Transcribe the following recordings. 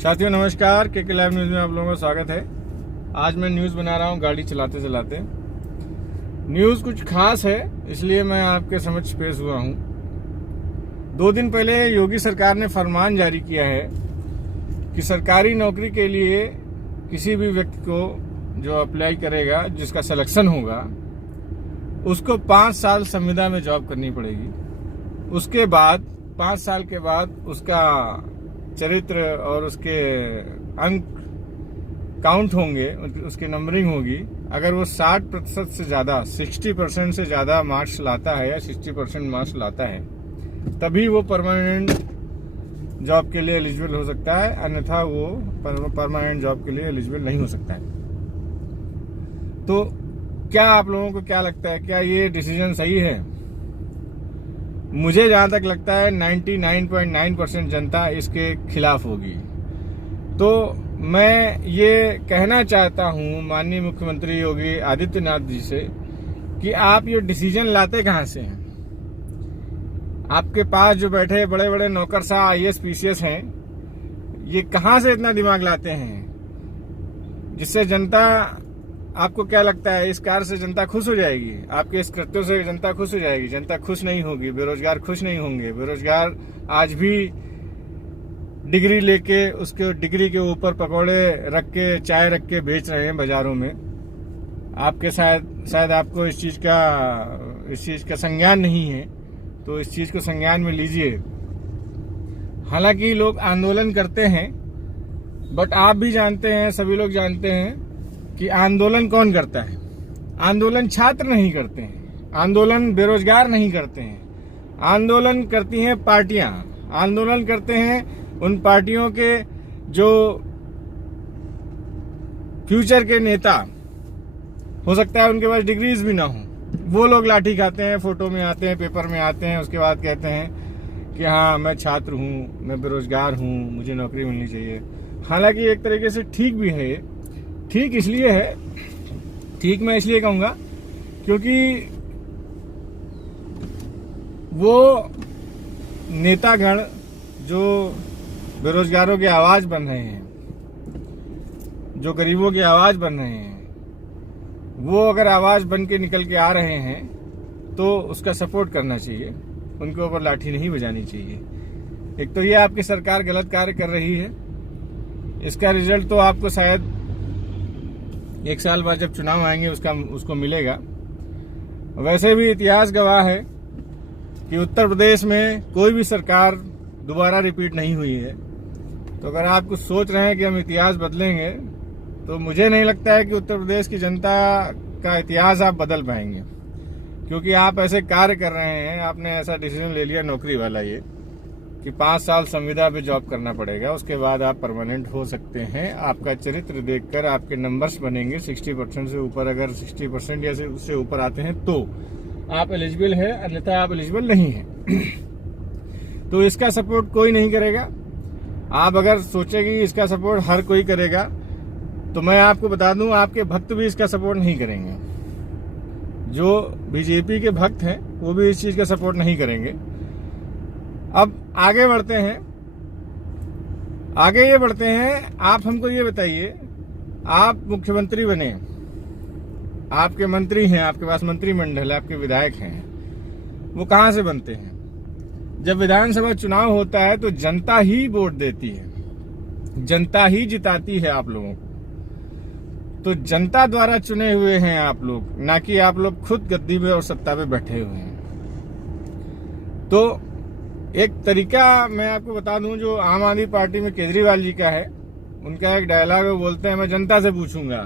साथियों नमस्कार, के लाइव न्यूज़ में आप लोगों का स्वागत है। आज मैं न्यूज़ बना रहा हूँ गाड़ी चलाते चलाते। न्यूज़ कुछ खास है, इसलिए मैं आपके समक्ष पेश हुआ हूँ। 2 दिन पहले योगी सरकार ने फरमान जारी किया है कि सरकारी नौकरी के लिए किसी भी व्यक्ति को जो अप्लाई करेगा, जिसका सिलेक्शन होगा, उसको 5 साल संविदा में जॉब करनी पड़ेगी। उसके बाद 5 साल के बाद उसका चरित्र और उसके अंक काउंट होंगे, उसकी नंबरिंग होगी। अगर वो 60% से ज़्यादा 60% से ज़्यादा मार्क्स लाता है या 60% मार्क्स लाता है, तभी वो परमानेंट जॉब के लिए एलिजिबल हो सकता है, अन्यथा वो परमानेंट जॉब के लिए एलिजिबल नहीं हो सकता है। तो क्या आप लोगों को क्या लगता है, क्या ये डिसीजन सही है? मुझे जहां तक लगता है 99.9% जनता इसके खिलाफ होगी। तो मैं ये कहना चाहता हूं माननीय मुख्यमंत्री योगी आदित्यनाथ जी से कि आप ये डिसीजन लाते कहां से हैं? आपके पास जो बैठे बड़े बड़े नौकरशाह IAS PCS हैं, ये कहां से इतना दिमाग लाते हैं जिससे जनता, आपको क्या लगता है इस कार्य से जनता खुश हो जाएगी? आपके इस कृत्यों से जनता खुश हो जाएगी? जनता खुश नहीं होगी, बेरोजगार खुश नहीं होंगे। बेरोजगार आज भी डिग्री लेके, उसके डिग्री के ऊपर पकौड़े रख के, चाय रख के बेच रहे हैं बाजारों में। आपके शायद आपको इस चीज का संज्ञान नहीं है, तो इस चीज को संज्ञान में लीजिए। हालांकि लोग आंदोलन करते हैं, बट आप भी जानते हैं, सभी लोग जानते हैं कि आंदोलन कौन करता है। आंदोलन छात्र नहीं करते हैं, आंदोलन बेरोजगार नहीं करते हैं, आंदोलन करती हैं पार्टियां। आंदोलन करते हैं उन पार्टियों के जो फ्यूचर के नेता, हो सकता है उनके पास डिग्रीज भी ना हो, वो लोग लाठी खाते हैं, फोटो में आते हैं, पेपर में आते हैं, उसके बाद कहते हैं कि हाँ मैं छात्र हूँ, मैं बेरोजगार हूँ, मुझे नौकरी मिलनी चाहिए। हालांकि एक तरीके से ठीक भी है। ठीक इसलिए है, ठीक मैं इसलिए कहूंगा क्योंकि वो नेतागण जो बेरोजगारों की आवाज बन रहे हैं, जो गरीबों की आवाज बन रहे हैं, वो अगर आवाज बन के निकल के आ रहे हैं तो उसका सपोर्ट करना चाहिए, उनके ऊपर लाठी नहीं बजानी चाहिए। एक तो ये आपकी सरकार गलत कार्य कर रही है, इसका रिजल्ट तो आपको शायद 1 साल बाद जब चुनाव आएंगे उसको मिलेगा। वैसे भी इतिहास गवाह है कि उत्तर प्रदेश में कोई भी सरकार दोबारा रिपीट नहीं हुई है। तो अगर आप कुछ सोच रहे हैं कि हम इतिहास बदलेंगे, तो मुझे नहीं लगता है कि उत्तर प्रदेश की जनता का इतिहास आप बदल पाएंगे, क्योंकि आप ऐसे कार्य कर रहे हैं। आपने ऐसा डिसीजन ले लिया नौकरी वाला, ये कि 5 साल संविदा पे जॉब करना पड़ेगा, उसके बाद आप परमानेंट हो सकते हैं। आपका चरित्र देखकर आपके नंबर्स बनेंगे 60% से ऊपर। अगर 60% या उससे ऊपर आते हैं तो आप एलिजिबल है, अन्यथा आप एलिजिबल नहीं है। तो इसका सपोर्ट कोई नहीं करेगा। आप अगर सोचेंगे कि इसका सपोर्ट हर कोई करेगा, तो मैं आपको बता दूं आपके भक्त भी इसका सपोर्ट नहीं करेंगे। जो बीजेपी के भक्त हैं वो भी इस चीज का सपोर्ट नहीं करेंगे। अब आगे बढ़ते हैं, आगे ये बढ़ते हैं। आप हमको ये बताइए, आप मुख्यमंत्री बने, आपके मंत्री हैं, आपके पास मंत्रिमंडल है, आपके विधायक हैं, वो कहां से बनते हैं? जब विधानसभा चुनाव होता है तो जनता ही वोट देती है, जनता ही जिताती है आप लोगों को। तो जनता द्वारा चुने हुए हैं आप लोग, ना कि आप लोग खुद गद्दी में और सत्ता पे बैठे हुए हैं। तो एक तरीका मैं आपको बता दूं, जो आम आदमी पार्टी में केजरीवाल जी का है, उनका एक डायलॉग है, बोलते हैं मैं जनता से पूछूंगा,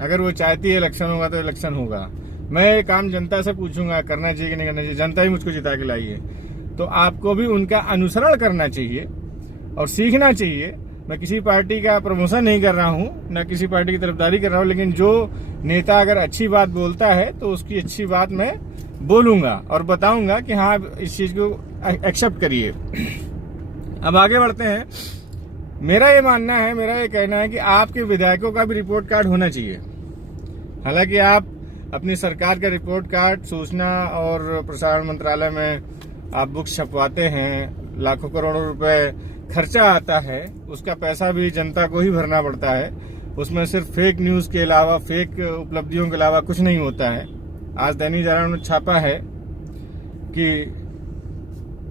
अगर वो चाहती है इलेक्शन होगा तो इलेक्शन होगा, मैं ये काम जनता से पूछूंगा करना चाहिए कि नहीं करना चाहिए, जनता ही मुझको जिता के लाई है। तो आपको भी उनका अनुसरण करना चाहिए और सीखना चाहिए। मैं किसी पार्टी का प्रमोशन नहीं कर रहा हूं, न किसी पार्टी की तरफदारी कर रहा हूं, लेकिन जो नेता अगर अच्छी बात बोलता है तो उसकी अच्छी बात मैं बोलूंगा और बताऊंगा कि हाँ इस चीज को एक्सेप्ट करिए। अब आगे बढ़ते हैं। मेरा ये मानना है, मेरा ये कहना है कि आपके विधायकों का भी रिपोर्ट कार्ड होना चाहिए। हालांकि आप अपनी सरकार का रिपोर्ट कार्ड सूचना और प्रसारण मंत्रालय में आप बुक्स छपवाते हैं, लाखों करोड़ों रुपए खर्चा आता है, उसका पैसा भी जनता को ही भरना पड़ता है। उसमें सिर्फ फेक न्यूज के अलावा, फेक उपलब्धियों के अलावा कुछ नहीं होता है। आज दैनिक जागरण में छापा है कि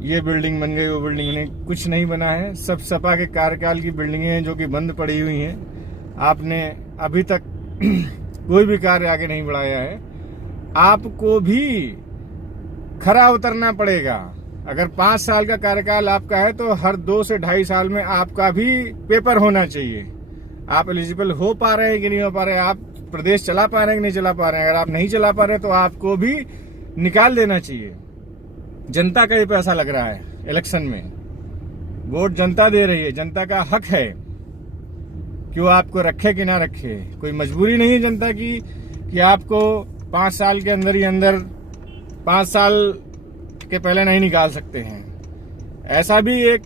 ये बिल्डिंग बन गई, वो बिल्डिंग बनी, कुछ नहीं बना है। सब सपा के कार्यकाल की बिल्डिंगें हैं जो कि बंद पड़ी हुई हैं। आपने अभी तक कोई भी कार्य आगे नहीं बढ़ाया है। आपको भी खरा उतरना पड़ेगा। अगर 5 साल का कार्यकाल आपका है तो हर 2 से 2.5 साल में आपका भी पेपर होना चाहिए। आप एलिजिबल हो पा रहे हैं कि नहीं हो पा रहे हैं, आप प्रदेश चला पा रहे हैं कि नहीं चला पा रहे हैं। अगर आप नहीं चला पा रहे तो आपको भी निकाल देना चाहिए। जनता का ही पैसा लग रहा है इलेक्शन में, वोट जनता दे रही है, जनता का हक है कि वो आपको रखे कि ना रखे। कोई मजबूरी नहीं है जनता की कि आपको 5 साल के अंदर ही अंदर 5 साल के पहले नहीं निकाल सकते हैं। ऐसा भी एक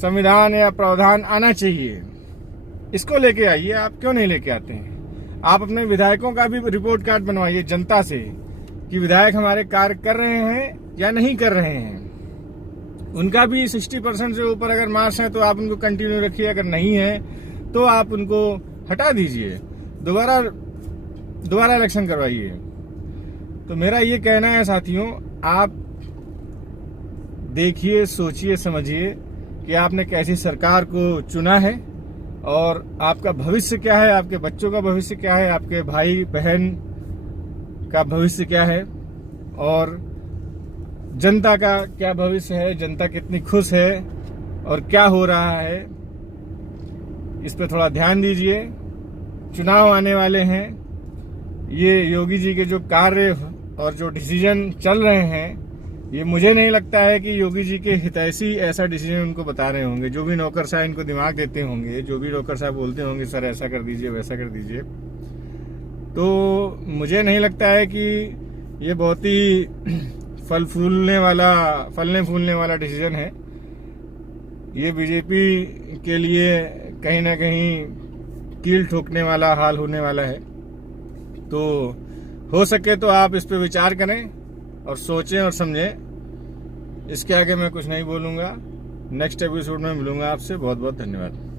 संविधान या प्रावधान आना चाहिए। इसको लेके आइए, आप क्यों नहीं लेके आते हैं? आप अपने विधायकों का भी रिपोर्ट कार्ड बनवाइए जनता से कि विधायक हमारे कार्य कर रहे हैं या नहीं कर रहे हैं। उनका भी 60% से ऊपर अगर मार्क्स है तो आप उनको कंटिन्यू रखिए, अगर नहीं है तो आप उनको हटा दीजिए, दोबारा इलेक्शन करवाइए। तो मेरा ये कहना है साथियों, आप देखिए, सोचिए, समझिए कि आपने कैसी सरकार को चुना है और आपका भविष्य क्या है, आपके बच्चों का भविष्य क्या है, आपके भाई बहन का भविष्य क्या है और जनता का क्या भविष्य है, जनता कितनी खुश है और क्या हो रहा है। इस पे थोड़ा ध्यान दीजिए। चुनाव आने वाले हैं। ये योगी जी के जो कार्य और जो डिसीजन चल रहे हैं, ये मुझे नहीं लगता है कि योगी जी के हितैषी ऐसा डिसीजन उनको बता रहे होंगे। जो भी नौकरशाह इनको दिमाग देते होंगे, जो भी नौकरशाह बोलते होंगे सर ऐसा कर दीजिए, वैसा कर दीजिए, तो मुझे नहीं लगता है कि ये बहुत ही फलने फूलने वाला डिसीजन है। ये बीजेपी के लिए कहीं ना कहीं कील ठोकने वाला हाल होने वाला है। तो हो सके तो आप इस पे विचार करें और सोचें और समझें। इसके आगे मैं कुछ नहीं बोलूँगा। नेक्स्ट एपिसोड में मिलूंगा आपसे। बहुत बहुत धन्यवाद।